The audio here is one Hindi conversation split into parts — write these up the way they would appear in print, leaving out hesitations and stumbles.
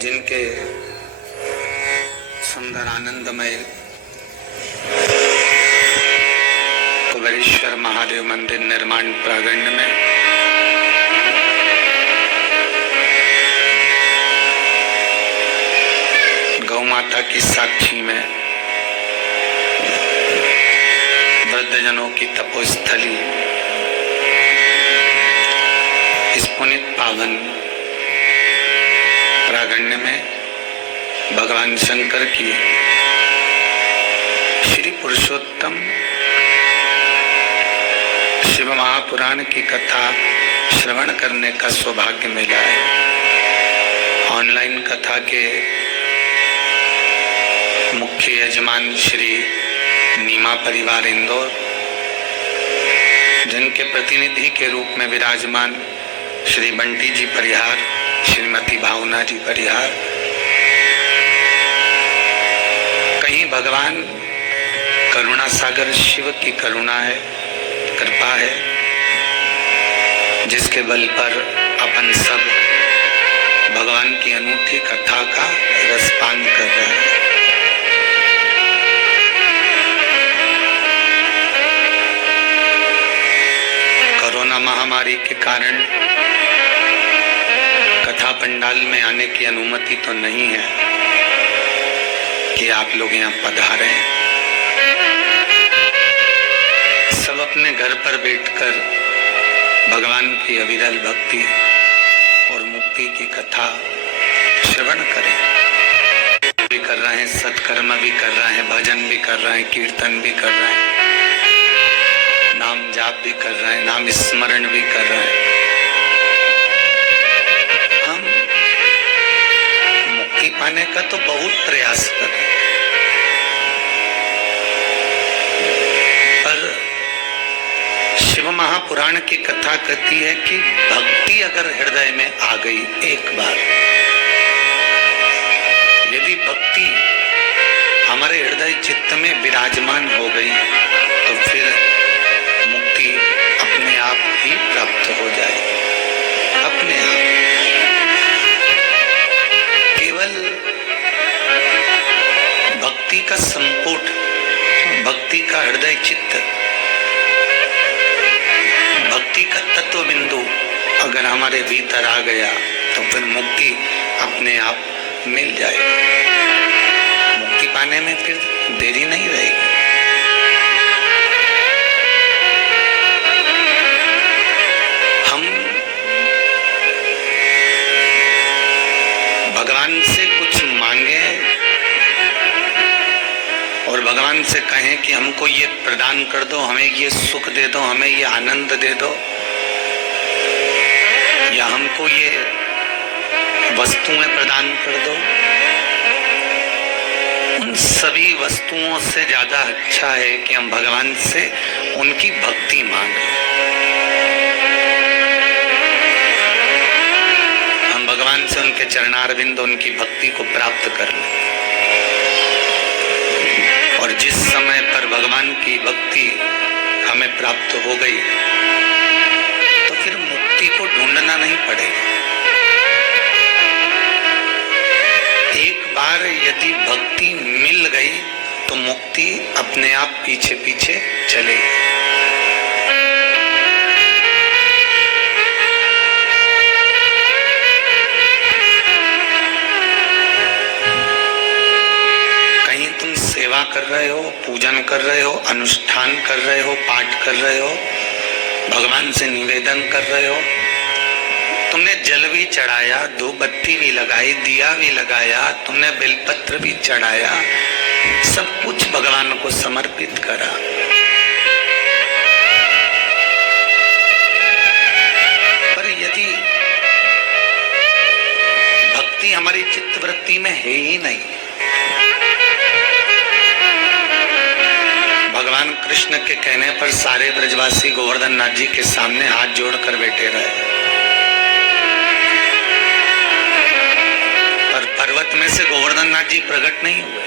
जिनके सुंदर आनंदमय कुबेरेश्वर महादेव मंदिर निर्माण प्रांगण में गौ माता की साक्षी में वृद्धजनों की तपोस्थली इस पुनित पावन प्रांगण में भगवान शंकर की श्री पुरुषोत्तम शिव महापुराण की कथा श्रवण करने का सौभाग्य मिला है। ऑनलाइन कथा के मुख्य यजमान श्री नीमा परिवार इंदौर, जिनके प्रतिनिधि के रूप में विराजमान श्री बंटी जी परिहार, श्रीमती भावना जी परिहार, कहीं भगवान करुणा सागर शिव की करुणा है, कृपा है, जिसके बल पर अपन सब भगवान की अनूठी कथा का रसपान कर रहे हैं। कोरोना महामारी के कारण कथा पंडाल में आने की अनुमति तो नहीं है कि आप लोग यहाँ पधारें। सब अपने घर पर बैठकर भगवान की अविरल भक्ति और मुक्ति की कथा श्रवण करें। भी कर रहे हैं, सत्कर्म भी कर रहे हैं, भजन भी कर रहे हैं, कीर्तन भी कर रहे हैं, नाम जाप भी कर रहे हैं, नाम स्मरण भी कर रहे हैं। हम मुक्ति पाने का तो बहुत प्रयास कर रहे हैं, पर शिव महापुराण की कथा कहती है कि भक्ति अगर हृदय में आ गई एक बार, यदि भक्ति हमारे हृदय चित्त में विराजमान हो गई तो फिर मुक्ति अपने आप ही प्राप्त हो जाए। अपने आप केवल भक्ति का संपुट, भक्ति का हृदय चित्त, भक्ति का तत्व बिंदु अगर हमारे भीतर आ गया तो फिर मुक्ति अपने आप मिल जाए। मुक्ति पाने में फिर देरी नहीं रहेगी। हम भगवान से कुछ मांगे और भगवान से कहें कि हमको ये प्रदान कर दो, हमें ये सुख दे दो, हमें ये आनंद दे दो, या हमको ये वस्तुएं प्रदान कर दो, उन सभी वस्तुओं से ज्यादा अच्छा है कि हम भगवान से उनकी भक्ति मांगें। हम भगवान से उनके चरणारविंद, उनकी भक्ति को प्राप्त कर लें। और जिस समय पर भगवान की भक्ति हमें प्राप्त हो गई तो फिर मुक्ति को ढूंढना नहीं पड़ेगा। एक बार यदि भक्ति मिल गई तो मुक्ति अपने आप पीछे पीछे चलेगी। कहीं तुम सेवा कर रहे हो, पूजन कर रहे हो, अनुष्ठान कर रहे हो, पाठ कर रहे हो, भगवान से निवेदन कर रहे हो, तुमने जल भी चढ़ाया, दो बत्ती भी लगाई, दिया भी लगाया, तुमने बेलपत्र भी चढ़ाया, सब कुछ भगवान को समर्पित करा, पर यदि भक्ति हमारी चित्तवृत्ति में है ही नहीं, भगवान कृष्ण के कहने पर सारे ब्रजवासी गोवर्धन नाथ जी के सामने हाथ जोड़कर बैठे रहे, पर पर्वत में से गोवर्धन नाथ जी प्रकट नहीं हुए,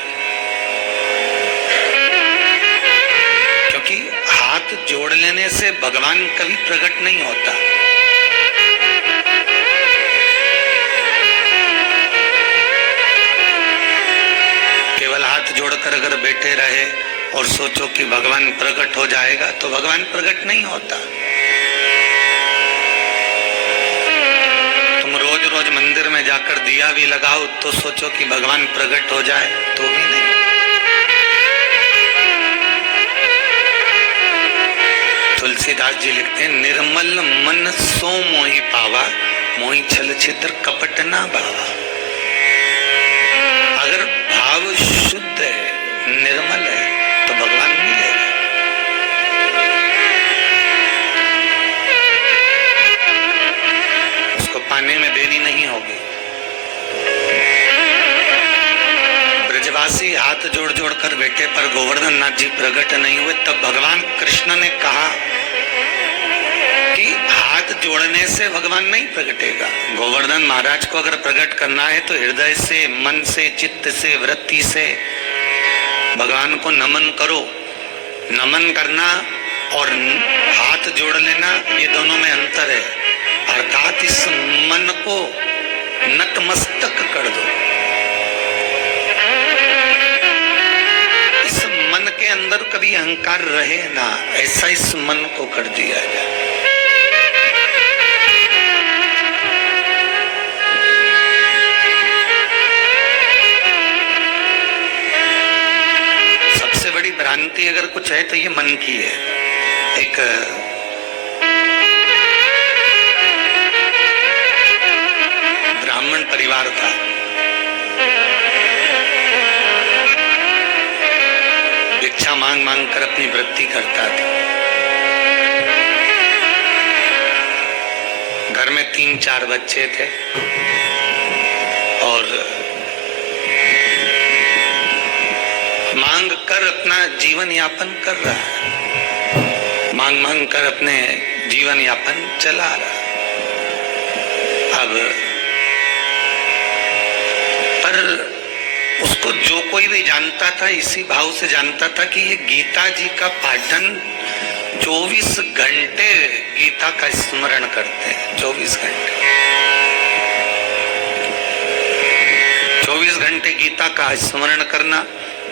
क्योंकि हाथ जोड़ लेने से भगवान कभी प्रकट नहीं होता। कर अगर बैठे रहे और सोचो कि भगवान प्रकट हो जाएगा, तो भगवान प्रकट नहीं होता। तुम रोज रोज मंदिर में जाकर दिया भी लगाओ तो सोचो कि भगवान प्रकट हो जाए, तो भी नहीं। तुलसीदास जी लिखते हैं, निर्मल मन सो मोहि पावा, मोहि छल छिद्र कपट ना भावा। अगर भाव शुद्ध है, निर्मल है, तो भगवान मिलेगा। उसको पाने में देरी नहीं होगी। ब्रजवासी हाथ जोड़ जोड़ कर बैठे पर गोवर्धन नाथ जी प्रकट नहीं हुए। तब भगवान कृष्ण ने कहा कि हाथ जोड़ने से भगवान नहीं प्रकटेगा। गोवर्धन महाराज को अगर प्रकट करना है तो हृदय से, मन से, चित्त से, वृत्ति से भगवान को नमन करो। नमन करना और हाथ जोड़ लेना, ये दोनों में अंतर है। अर्थात इस मन को नतमस्तक कर दो। इस मन के अंदर कभी अहंकार रहे ना, ऐसा इस मन को कर दिया जाए। सबसे बड़ी भ्रांति अगर कुछ है तो ये मन की है। एक ब्राह्मण परिवार था, भिक्षा मांग मांग कर अपनी वृत्ति करता था। घर में 3-4 बच्चे थे और मांग कर अपना जीवन यापन कर रहा है, मांग मांग कर अपने जीवन यापन चला रहा। अब पर उसको जो कोई भी जानता था, इसी भाव से जानता था कि ये गीता जी का पाठन 24 घंटे गीता का स्मरण करते हैं। 24 घंटे 24 घंटे गीता का स्मरण करना,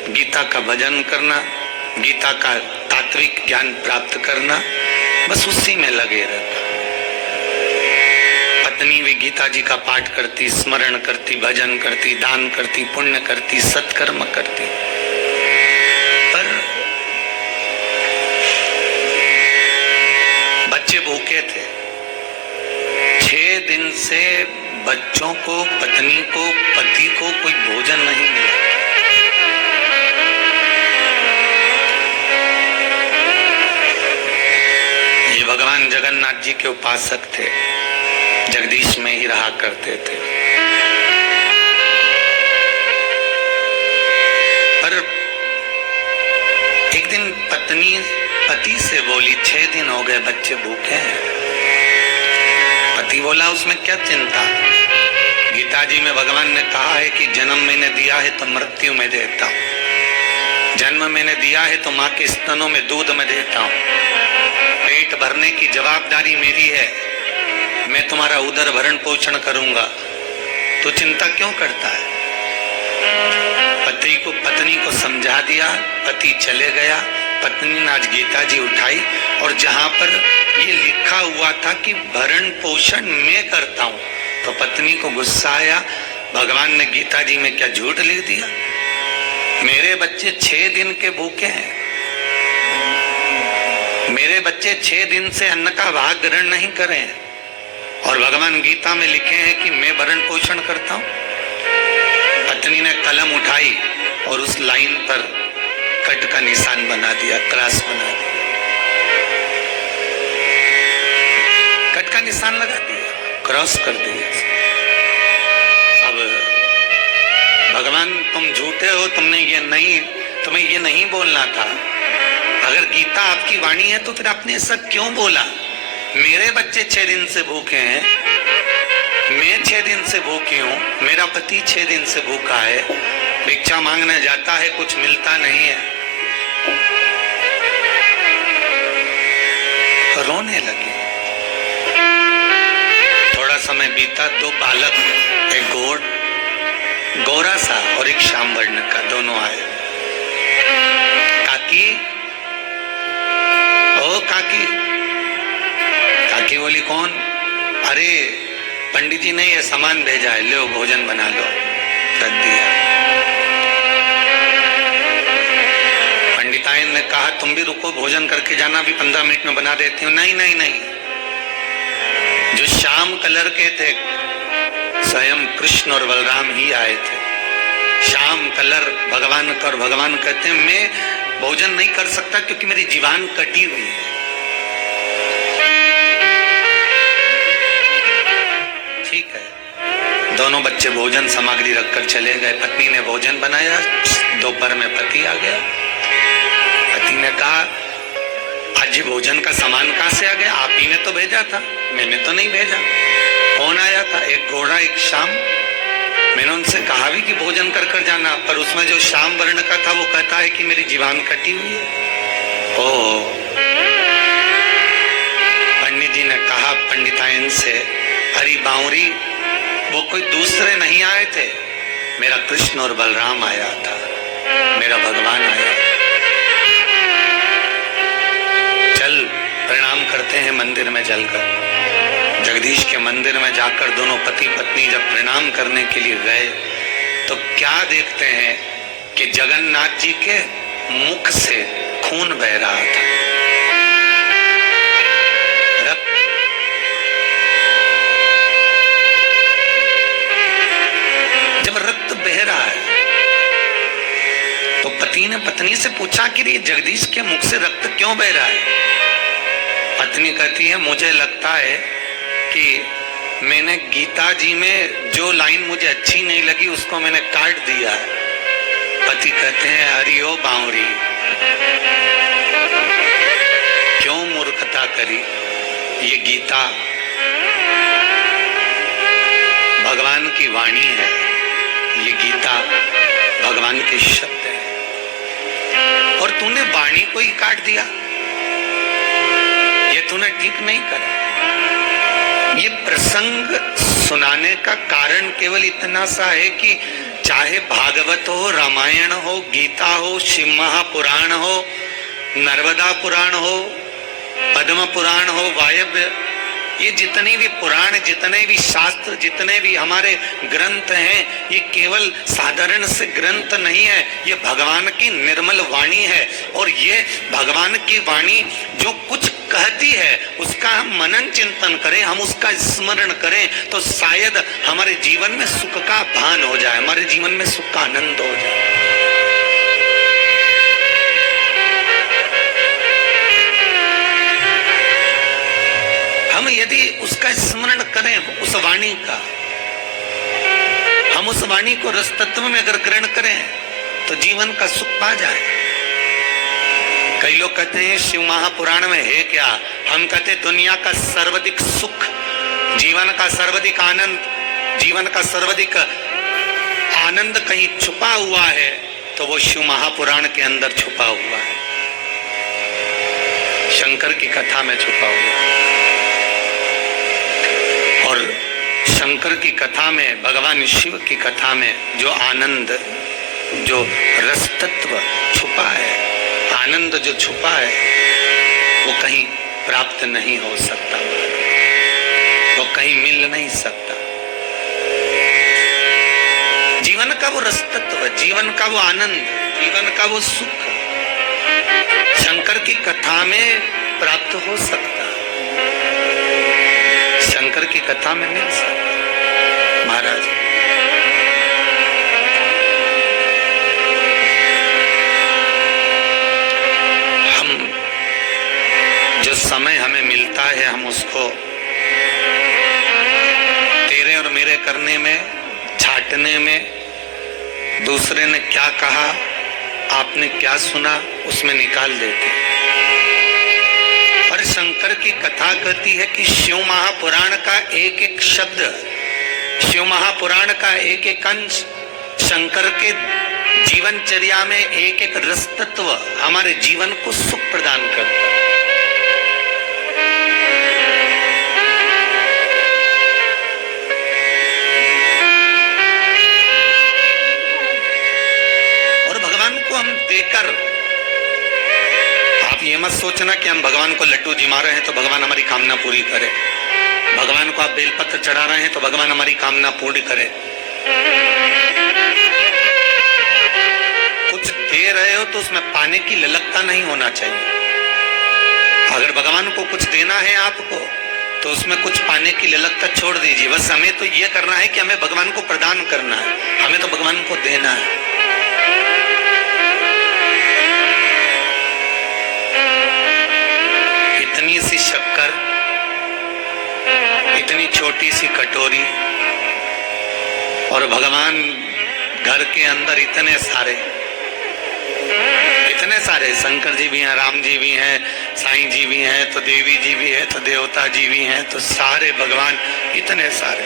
गीता का भजन करना, गीता का तात्विक ज्ञान प्राप्त करना, बस उसी में लगे रहता। पत्नी भी गीता जी का पाठ करती, स्मरण करती, भजन करती, दान करती, पुण्य करती, सत्कर्म करती। पर बच्चे भूखे थे। 6 दिन से बच्चों को, पत्नी को, पति को कोई भोजन नहीं मिला। ये भगवान जगन्नाथ जी के उपासक थे, जगदीश में ही रहा करते थे। पर एक दिन पत्नी पति से बोली, 6 दिन हो गए बच्चे भूखे हैं। पति बोला, उसमें क्या चिंता, गीता जी में भगवान ने कहा है कि जन्म मैंने दिया है तो मृत्यु में देता हूं, जन्म मैंने दिया है तो माँ के स्तनों में दूध में देता हूं, पेट भरने की जवाबदारी मेरी है, मैं तुम्हारा उदर भरण पोषण करूंगा, तो चिंता क्यों करता है। पत्नी को समझा दिया, पति चले गया। पत्नी ने आज गीता जी उठाई और जहां पर ये लिखा हुआ था कि भरण पोषण मैं करता हूं, तो पत्नी को गुस्सा आया, भगवान ने गीता जी में क्या झूठ लिख दिया। मेरे बच्चे 6 दिन के भूखे हैं, मेरे बच्चे 6 दिन से अन्न का भाग ग्रहण नहीं करे, और भगवान गीता में लिखे हैं कि मैं भरण पोषण करता हूं। पत्नी ने कलम उठाई और उस लाइन पर कट का निशान बना दिया, क्रॉस बना दिया, कट का निशान लगा दिया, क्रॉस कर दिया। अब भगवान तुम झूठे हो, तुम्हें ये नहीं बोलना था। अगर गीता आपकी वाणी है तो फिर आपने ऐसा क्यों बोला। मेरे बच्चे 6 दिन से भूखे हैं, मैं 6 दिन से भूखी हूँ, मेरा पति 6 दिन से भूखा है, भिक्षा मांगने जाता है, कुछ मिलता नहीं है। रोने लगी। थोड़ा समय बीता, 2 बालक, एक गोरा सा और एक श्याम वर्ण का, दोनों आए। काकी, ओ काकी। काकी बोली कौन? अरे पंडित जी ने ये सामान भेजा है, लो भोजन बना लो। रख दिया। पंडिताइन ने कहा तुम भी रुको, भोजन करके जाना, भी 15 मिनट में बना देती हूँ। नहीं नहीं नहीं, जो श्याम कलर के थे स्वयं कृष्ण और बलराम ही आए थे। श्याम कलर भगवान का, और भगवान कहते हैं मैं भोजन नहीं कर सकता क्योंकि मेरी जीवान कटी हुई है। ठीक है, दोनों बच्चे भोजन सामग्री रखकर चले गए। पत्नी ने भोजन बनाया। दोपहर में पति आ गया। पति ने कहा आज भोजन का सामान कहां से आ गया? आप ही ने तो भेजा था। मैंने तो नहीं भेजा। कौन आया था? एक घोड़ा, एक श्याम। मैंने उनसे कहा भी कि भोजन कर कर जाना, पर उसमें जो श्याम वर्ण का था वो कहता है कि मेरी जीवान कटी हुई है। ओ, पंडित जी ने कहा पंडितायन से, अरे बावरी, वो कोई दूसरे नहीं आए थे, मेरा कृष्ण और बलराम आया था, मेरा भगवान आया। चल प्रणाम करते हैं मंदिर में चलकर। जगदीश के मंदिर में जाकर दोनों पति पत्नी जब प्रणाम करने के लिए गए तो क्या देखते हैं कि जगन्नाथ जी के मुख से खून बह रहा था। जब रक्त बह रहा है तो पति ने पत्नी से पूछा कि ये जगदीश के मुख से रक्त क्यों बह रहा है? पत्नी कहती है मुझे लगता है कि मैंने गीता जी में जो लाइन मुझे अच्छी नहीं लगी उसको मैंने काट दिया है। पति कहते हैं अरे ओ बावरी, क्यों मूर्खता करी? ये गीता भगवान की वाणी है, ये गीता भगवान के शब्द है, और तूने वाणी को ही काट दिया। ये तूने ठीक नहीं करा। ये प्रसंग सुनाने का कारण केवल इतना सा है कि चाहे भागवत हो, रामायण हो, गीता हो, शिव महापुराण हो, नर्मदा पुराण हो, पद्म पुराण हो, वायव्य, ये जितने भी पुराण, जितने भी शास्त्र, जितने भी हमारे ग्रंथ हैं, ये केवल साधारण से ग्रंथ नहीं है, ये भगवान की निर्मल वाणी है। और ये भगवान की वाणी जो कुछ कहती है उसका हम मनन चिंतन करें, हम उसका स्मरण करें तो शायद हमारे जीवन में सुख का भान हो जाए, हमारे जीवन में सुख का आनंद हो जाए। हम यदि उसका स्मरण करें, उस वाणी का, हम उस वाणी को रस तत्व में अगर ग्रहण करें तो जीवन का सुख पा जाए। कई लोग कहते हैं शिव महापुराण में है क्या? हम कहते दुनिया का सर्वाधिक सुख, जीवन का सर्वाधिक आनंद, जीवन का सर्वाधिक आनंद कहीं छुपा हुआ है तो वो शिव महापुराण के अंदर छुपा हुआ है, शंकर की कथा में छुपा हुआ है। और शंकर की कथा में, भगवान शिव की कथा में जो आनंद, जो रस तत्व छुपा है, आनंद जो छुपा है, वो कहीं प्राप्त नहीं हो सकता, वो कहीं मिल नहीं सकता। जीवन का वो रस तत्व, जीवन का वो आनंद, जीवन का वो सुख शंकर की कथा में प्राप्त हो सकता, शंकर की कथा में मिल सकता। महाराज जो समय हमें मिलता है हम उसको तेरे और मेरे करने में, छाटने में, दूसरे ने क्या कहा, आपने क्या सुना, उसमें निकाल देते। पर शंकर की कथा कहती है कि शिव महापुराण का एक एक शब्द, शिव महापुराण का एक एक अंश, शंकर के जीवनचर्या में एक एक रस तत्व हमारे जीवन को सुख प्रदान करता है। देकर, आप ये मत सोचना कि हम भगवान को लड्डू जिमा रहे हैं तो भगवान हमारी कामना पूरी करे। भगवान को आप बेलपत्र चढ़ा रहे हैं तो भगवान हमारी कामना पूरी करे। कुछ दे रहे हो तो उसमें पाने की ललकता नहीं होना चाहिए। अगर भगवान को कुछ देना है आपको तो उसमें कुछ पाने की ललकता छोड़ दीजिए। बस हमें तो ये करना है कि हमें भगवान को प्रदान करना है, हमें तो भगवान को देना है। इतनी सी शक्कर, इतनी छोटी सी कटोरी, और भगवान घर के अंदर इतने सारे शंकर जी भी हैं, राम जी भी हैं, साईं जी भी हैं, तो देवी जी भी है, तो देवता जी भी हैं, तो सारे भगवान इतने सारे।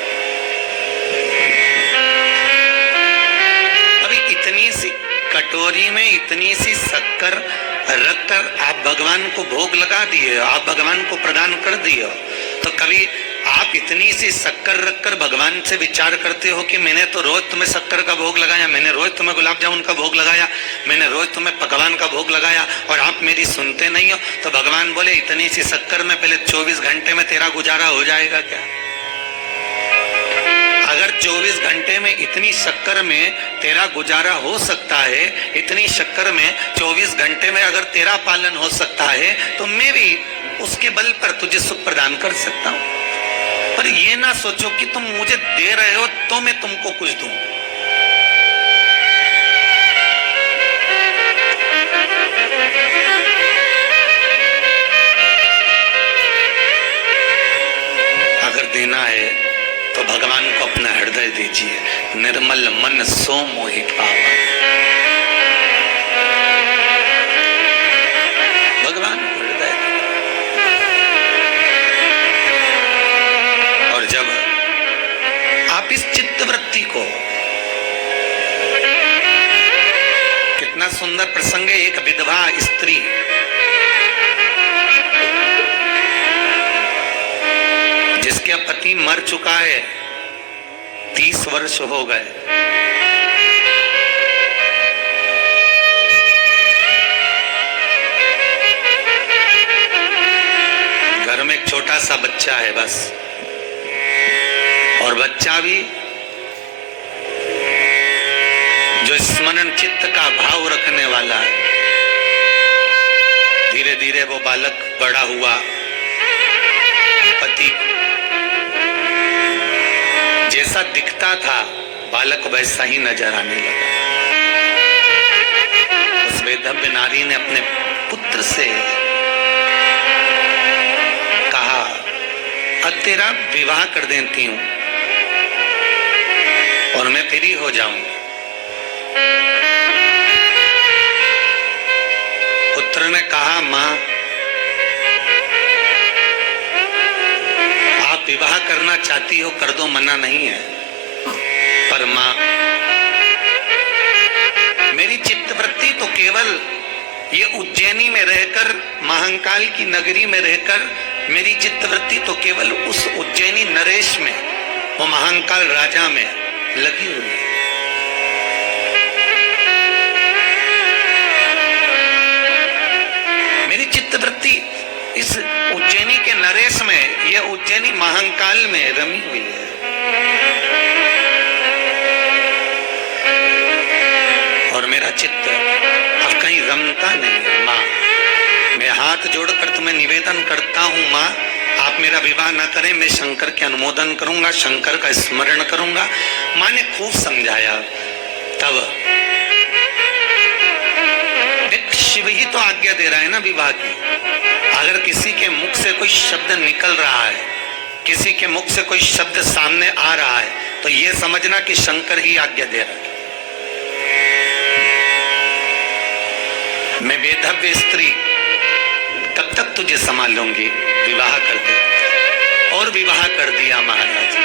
अभी इतनी सी कटोरी में इतनी सी शक्कर रखकर आप भगवान को भोग लगा दिए, आप भगवान को प्रदान कर दिए। तो कभी आप इतनी सी शक्कर रखकर भगवान से विचार करते हो कि मैंने तो रोज तुम्हें शक्कर का भोग लगाया, मैंने रोज तुम्हें गुलाब जामुन का भोग लगाया, मैंने रोज तुम्हें पकवान का भोग लगाया, और आप मेरी सुनते नहीं हो। तो भगवान बोले इतनी सी शक्कर में पहले 24 घंटे में तेरा गुजारा हो जाएगा क्या? अगर 24 घंटे में इतनी शक्कर में तेरा गुजारा हो सकता है, इतनी शक्कर में 24 घंटे में अगर तेरा पालन हो सकता है, तो मैं भी उसके बल पर तुझे सुख प्रदान कर सकता हूं। पर ये ना सोचो कि तुम मुझे दे रहे हो तो मैं तुमको कुछ दूं। अगर देना है तो भगवान को अपना हृदय दीजिए। निर्मल मन सो मोहि पावा। भगवान को हृदय। और जब आप इस चित्तवृत्ति को, कितना सुंदर प्रसंग है। एक विधवा स्त्री जिसके पति मर चुका है, 30 वर्ष हो गए, घर में एक छोटा सा बच्चा है बस, और बच्चा भी जो स्मरण चित्त का भाव रखने वाला है। धीरे धीरे वो बालक बड़ा हुआ, पति जैसा दिखता था बालक वैसा ही नजर आने लगा। उस वेदव्य नारी ने अपने पुत्र से कहा, अब तेरा विवाह कर देती हूं और मैं फ्री हो जाऊंगी। पुत्र ने कहा, मां आप विवाह करना चाहती हो कर दो, मना नहीं है, पर मां मेरी चित्तवृत्ति तो केवल ये उज्जैनी में रहकर, महाकाल की नगरी में रहकर मेरी चित्तवृत्ति तो केवल उस उज्जैनी नरेश में, वो महाकाल राजा में लगी हुई है। मेरी चित्तवृत्ति इस उज्जैनी के नरेश में, यह उज्जैनी महाकाल में रमी हुई है। और मेरा चित्त अब कहीं रमता नहीं है। माँ, मैं हाथ जोड़कर तुम्हें निवेदन करता हूँ, माँ आप मेरा विवाह न करें, मैं शंकर के अनुमोदन करूंगा, शंकर का स्मरण करूंगा। माँ ने खूब समझाया। तब एक शिव ही तो आज्ञा दे रहा है ना विवाह की। अगर किसी के मुख से कोई शब्द निकल रहा है, किसी के मुख से कोई शब्द सामने आ रहा है, तो यह समझना कि शंकर ही आज्ञा दे रहा है। मैं वेदव्य स्त्री कब तक तुझे संभालूंगी, विवाह कर दे। और विवाह कर दिया महाराज।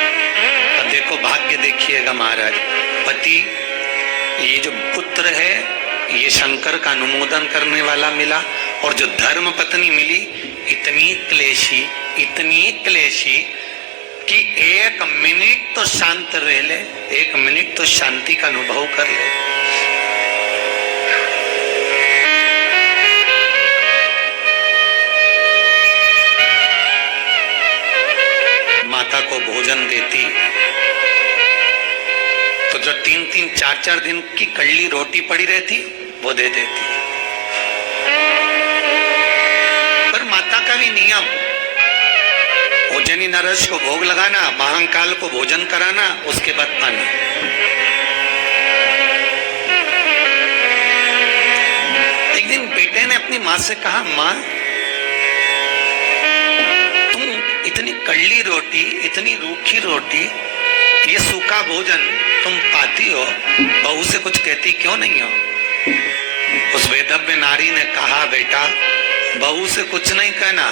अब देखो भाग्य देखिएगा महाराज, पति ये जो पुत्र है ये शंकर का अनुमोदन करने वाला मिला, और जो धर्म पत्नी मिली इतनी क्लेशी कि 1 मिनट तो शांत रह ले, 1 मिनट तो शांति का अनुभव कर ले। को भोजन देती तो जो 3-3, 4-4 दिन की कड़ली रोटी पड़ी रहती वो दे देती। पर माता का भी नियम, उज्जैनी नरस को भोग लगाना, महाकाल को भोजन कराना, उसके बाद पानी। एक दिन बेटे ने अपनी माँ से कहा, माँ तुम इतनी कड़ली रोटी, इतनी रूखी रोटी, ये सूखा भोजन तुम पाती हो, बहू से कुछ कहती क्यों नहीं हो? उस वेदव्य नारी ने कहा, बेटा बहू से कुछ नहीं कहना,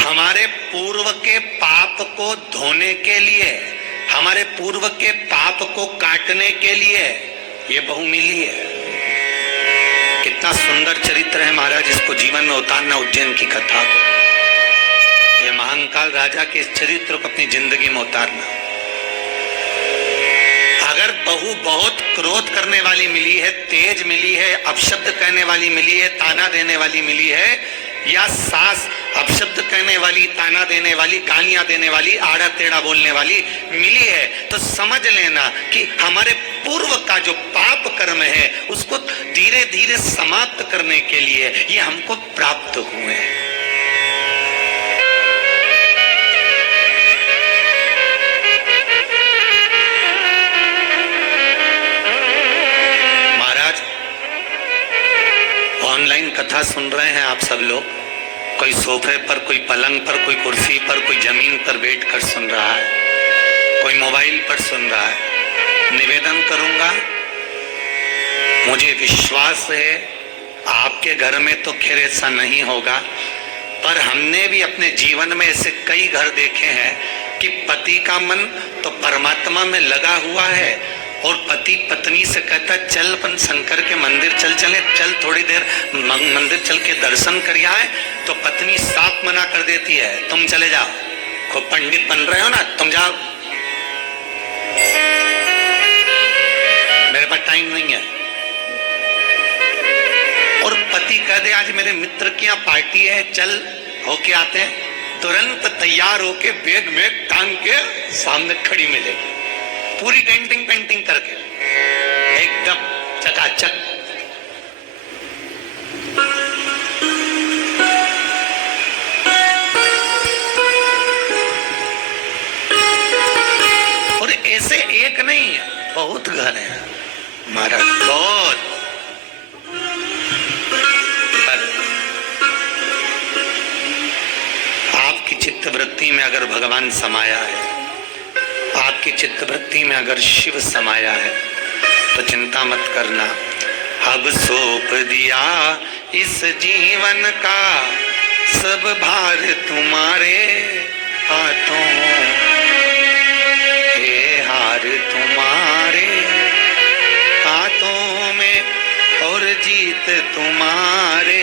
हमारे पूर्व के पाप को धोने के लिए, हमारे पूर्व के पाप को काटने के लिए ये बहू मिली है। कितना सुंदर चरित्र है महाराज, इसको जीवन में उतारना, उज्जैन की कथा को, ये महाकाल राजा के इस चरित्र को अपनी जिंदगी में उतारना। अगर बहू बहुत क्रोध करने वाली मिली है, तेज मिली है, अपशब्द कहने वाली मिली है, ताना देने वाली मिली है, या सास अपशब्द कहने वाली, ताना देने वाली, गालियां देने वाली, आड़ा टेढ़ा बोलने वाली मिली है, तो समझ लेना कि हमारे पूर्व का जो पाप कर्म है उसको धीरे धीरे समाप्त करने के लिए ये हमको प्राप्त हुए हैं। ऑनलाइन कथा सुन रहे हैं आप सब लोग, कोई सोफे पर, कोई पलंग पर, कोई कुर्सी पर, कोई जमीन पर बैठकर सुन रहा है, कोई मोबाइल पर सुन रहा है। निवेदन करूंगा, मुझे विश्वास है आपके घर में तो खैर ऐसा नहीं होगा, पर हमने भी अपने जीवन में ऐसे कई घर देखे हैं कि पति का मन तो परमात्मा में लगा हुआ है और पति पत्नी से कहता चल अपन शंकर के मंदिर चले, चल थोड़ी देर मंदिर चल के दर्शन कर आए, तो पत्नी साफ मना कर देती है, तुम चले जाओ, खूब पंडित बन रहे हो ना, तुम जाओ, मेरे पास टाइम नहीं है। और पति कह दे आज मेरे मित्र की यहाँ पार्टी है, चल होके आते हैं, तुरंत तैयार होके बैग में टांग के सामने खड़ी मिलेगी, पूरी डेंटिंग पेंटिंग करके एकदम चकाचक। और ऐसे एक नहीं है, बहुत घर है महाराज, बहुत। आपकी चित्तवृत्ति में अगर भगवान समाया है, आपकी चित्तवृत्ति में अगर शिव समाया है, तो चिंता मत करना। अब सौंप दिया इस जीवन का सब भार तुम्हारे हाथों, हे हार तुम्हारे हाथों में और जीत तुम्हारे,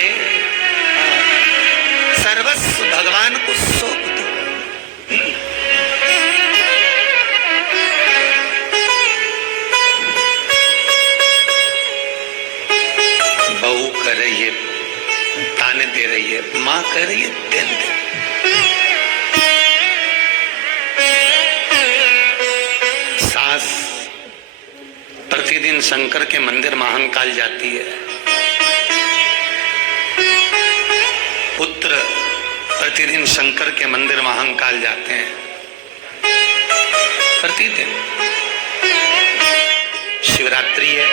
सर्वस्व भगवान को सौंप दो। बहू कर रही है ताने दे रही है, माँ कह रही है दिन दे। सास प्रतिदिन शंकर के मंदिर महाकाल जाती है, पुत्र प्रतिदिन शंकर के मंदिर महाकाल जाते हैं, प्रतिदिन। शिवरात्रि है,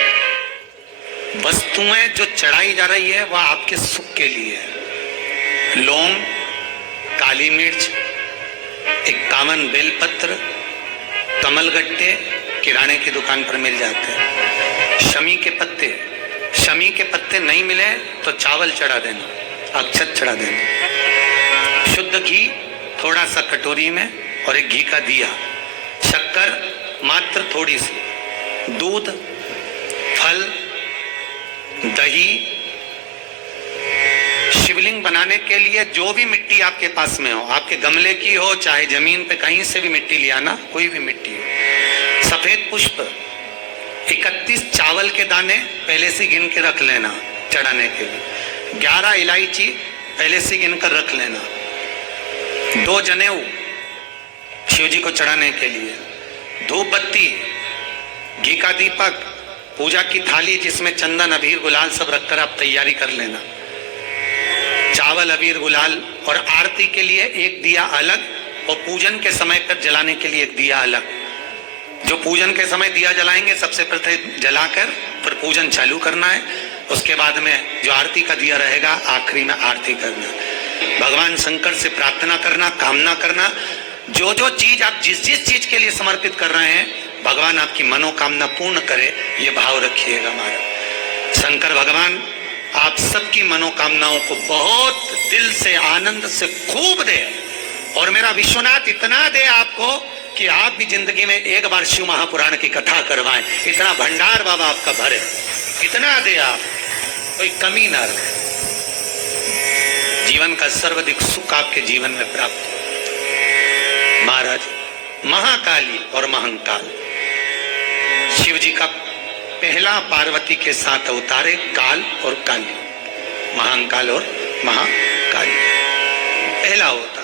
वस्तुएं जो चढ़ाई जा रही है वह आपके सुख के लिए है। लौंग, काली मिर्च, 51 बेलपत्र, कमलगट्टे किराने की दुकान पर मिल जाते हैं। शमी के पत्ते नहीं मिले तो चावल चढ़ा देना, अक्षत चढ़ा देना। शुद्ध घी थोड़ा सा कटोरी में और एक घी का दिया, शक्कर मात्र थोड़ी सी, दूध, फल, दही। शिवलिंग बनाने के लिए जो भी मिट्टी आपके पास में हो, आपके गमले की हो चाहे जमीन पे कहीं से भी मिट्टी ले आना, कोई भी मिट्टी हो। सफेद पुष्प, 31 चावल के दाने पहले से गिन के रख लेना चढ़ाने के लिए, 11 इलायची पहले से गिन कर रख लेना, 2 जनेऊ शिव जी को चढ़ाने के लिए, धूप बत्ती, घी का दीपक, पूजा की थाली जिसमें चंदन अबीर गुलाल सब रखकर आप तैयारी कर लेना, चावल अबीर गुलाल, और आरती के लिए एक दिया अलग और पूजन के समय पर जलाने के लिए एक दिया अलग। जो पूजन के समय दिया जलाएंगे सबसे पहले जलाकर फिर पूजन चालू करना है, उसके बाद में जो आरती का दिया रहेगा आखिरी में आरती करना। भगवान शंकर से प्रार्थना करना, कामना करना, जो जो चीज आप जिस जिस चीज के लिए समर्पित कर रहे हैं भगवान आपकी मनोकामना पूर्ण करे, ये भाव रखिएगा। हमारा शंकर भगवान आप सबकी मनोकामनाओं को बहुत दिल से आनंद से खूब दे, और मेरा विश्वनाथ इतना दे आपको कि आप भी जिंदगी में एक बार शिव महापुराण की कथा करवाएं। इतना भंडार बाबा आपका भरे, इतना दे आप, कोई कमी ना रहे। जीवन का सर्वाधिक सुख आपके जीवन में प्राप्त हो। महाराज महाकाली और महंकाल शिव जी का पहला पार्वती के साथ अवतारे काल और काली, महाकाल और महाकाली पहला अवतार।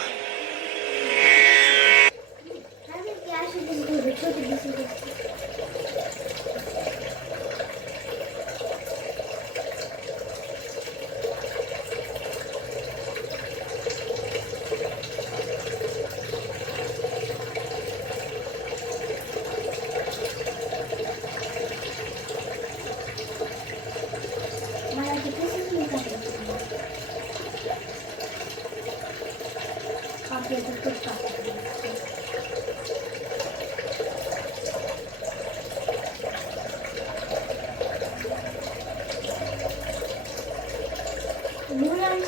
Mulan